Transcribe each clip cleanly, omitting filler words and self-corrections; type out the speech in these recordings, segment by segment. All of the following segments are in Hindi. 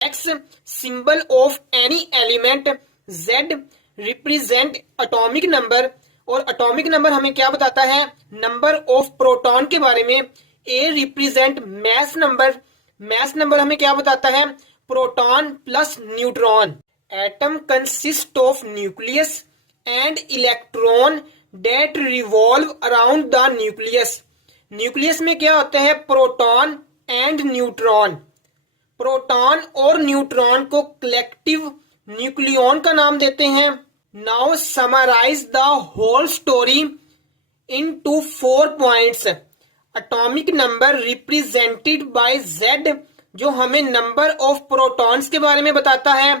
X symbol of any element, Z represent atomic number, और एटॉमिक नंबर हमें क्या बताता है, नंबर ऑफ प्रोटॉन के बारे में। A represent mass number, mass number हमें क्या बताता है, proton plus neutron. Atom consist of nucleus and electron that revolve around the nucleus. Nucleus में क्या होते हैं, प्रोटॉन एंड न्यूट्रॉन। प्रोटॉन और न्यूट्रॉन को कलेक्टिव न्यूक्लियॉन का नाम देते हैं। Now summarise the whole story into 4 points. Atomic number represented by Z जो हमें नंबर ऑफ प्रोटॉन्स के बारे में बताता है।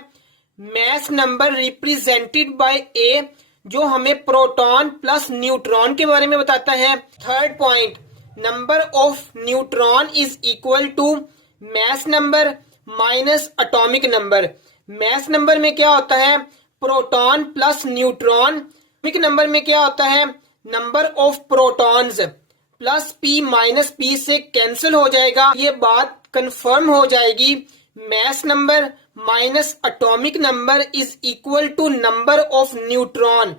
मैस नंबर रिप्रेजेंटेड बाय ए जो हमें प्रोटॉन प्लस न्यूट्रॉन के बारे में बताता है। Third point, number of neutron is equal to mass number minus atomic number. Mass number में क्या होता है, proton plus neutron. Atomic number में क्या होता है, number of protons plus P minus P से कैंसिल हो जाएगा, ये बात कंफर्म हो जाएगी। Mass number minus atomic number is equal to number of neutron.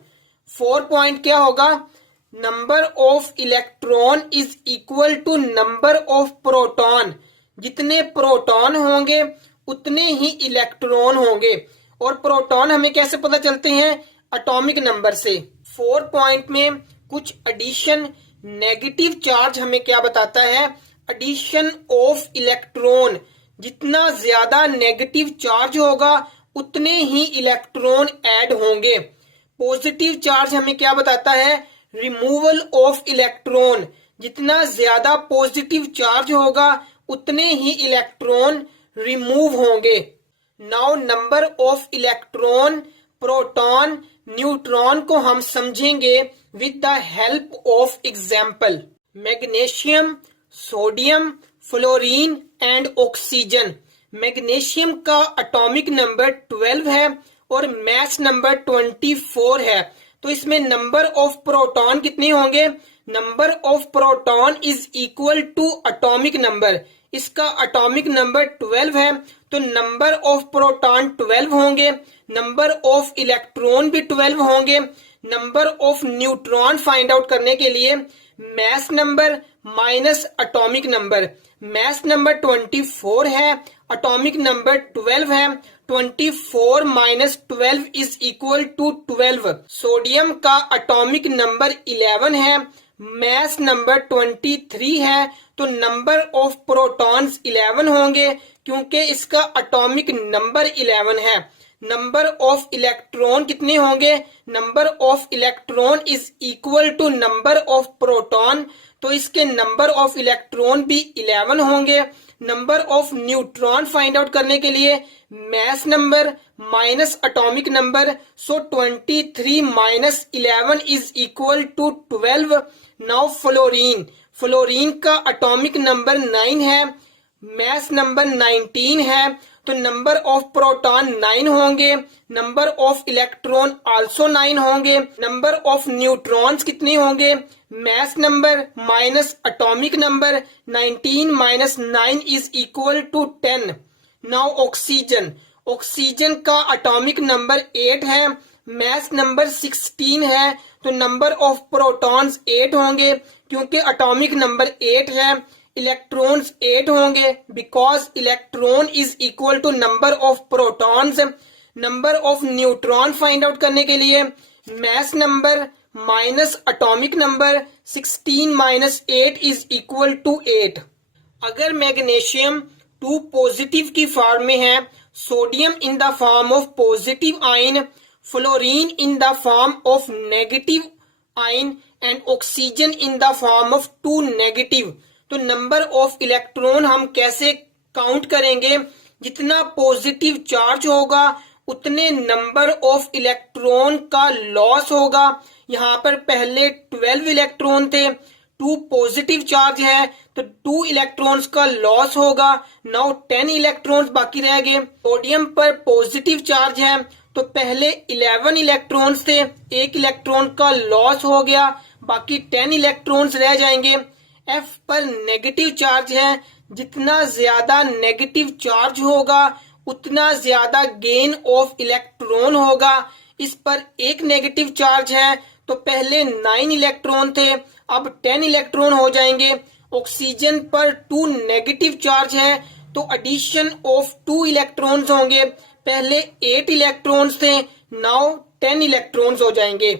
4 point क्या होगा, number of electron is equal to number of proton. जितने प्रोटॉन होंगे उतने ही इलेक्ट्रॉन होंगे, और प्रोटॉन हमें कैसे पता चलते हैं, एटॉमिक नंबर से। 4 पॉइंट में कुछ एडिशन, नेगेटिव चार्ज हमें क्या बताता है, एडिशन ऑफ इलेक्ट्रॉन। जितना ज्यादा नेगेटिव चार्ज होगा उतने ही इलेक्ट्रॉन ऐड होंगे। पॉजिटिव चार्ज हमें क्या बताता है, रिमूवल ऑफ इलेक्ट्रॉन। जितना ज्यादा पॉजिटिव चार्ज होगा उतने ही इलेक्ट्रॉन रिमूव होंगे। Now number of electron, proton, neutron को हम समझेंगे with the help of example. Magnesium, sodium, fluorine and oxygen. Magnesium का एटॉमिक नंबर 12 है और मैस नंबर 24 है, तो इसमें नंबर ऑफ प्रोटॉन कितने होंगे, number of proton is equal to atomic number. इसका एटॉमिक नंबर 12 है तो नंबर ऑफ प्रोटॉन 12 होंगे, नंबर ऑफ इलेक्ट्रॉन भी 12 होंगे। Number of neutron find out करने के लिए mass number minus atomic number. Mass number 24 है, एटॉमिक नंबर 12 है, 24 minus 12 is equal to 12। Sodium का एटॉमिक नंबर 11 है, मैस नंबर 23 है, तो नंबर ऑफ प्रोटॉन्स 11 होंगे क्योंकि इसका एटॉमिक नंबर 11 है। नंबर ऑफ इलेक्ट्रॉन कितने होंगे, number of electron is equal to number of proton, तो इसके नंबर ऑफ इलेक्ट्रॉन भी 11 होंगे। Number of neutron find out करने के लिए mass number minus atomic number, so 23 minus 11 is equal to 12। Now fluorine, fluorine का एटॉमिक नंबर 9 है, मैस नंबर 19 है, तो नंबर ऑफ प्रोटॉन 9 होंगे, नंबर ऑफ इलेक्ट्रॉन आल्सो 9 होंगे। नंबर ऑफ न्यूट्रॉन्स कितने होंगे, mass number minus atomic number, 19 minus 9 is equal to 10। Now oxygen, oxygen का एटॉमिक नंबर 8 है, मैस नंबर 16 है, तो नंबर ऑफ प्रोटॉन्स 8 होंगे क्योंकि एटॉमिक नंबर 8 है। इलेक्ट्रॉन्स 8 होंगे because electron is equal to number of protons. Number of neutron find out करने के लिए mass number minus atomic number, 16 minus 8 is equal to 8। अगर मैग्नीशियम 2 पॉजिटिव की फॉर्म में है, sodium in the form of positive ion, fluorine in the form of negative ion and oxygen in the form of 2 negative, तो नंबर ऑफ इलेक्ट्रॉन हम कैसे काउंट करेंगे, जितना पॉजिटिव चार्ज होगा उतने नंबर ऑफ इलेक्ट्रॉन का लॉस होगा। यहाँ पर पहले 12 इलेक्ट्रॉन थे, 2 पॉजिटिव चार्ज है तो 2 इलेक्ट्रॉन्स का लॉस होगा। नाउ 10 इलेक्ट्रॉन्स बाकी रह गए। सोडियम पर पॉजिटिव चार्ज है तो पहले 11 इलेक्ट्रॉन्स थे, 1 इलेक्ट्रॉन का लॉस हो गया, बाकी 10 इलेक्ट्रॉन्स रह जाएंगे। एफ पर नेगेटिव चार्ज है, जितना ज्यादा नेगेटिव चार्ज होगा उतना ज्यादा गेन ऑफ इलेक्ट्रॉन होगा। इस पर एक नेगेटिव चार्ज है तो पहले 9 इलेक्ट्रॉन थे, अब 10 इलेक्ट्रॉन हो जाएंगे। ऑक्सीजन पर 2 नेगेटिव चार्ज है तो एडिशन ऑफ 2 इलेक्ट्रॉन्स होंगे, पहले 8 इलेक्ट्रॉन्स थे, नाउ 10 इलेक्ट्रॉन्स हो जाएंगे।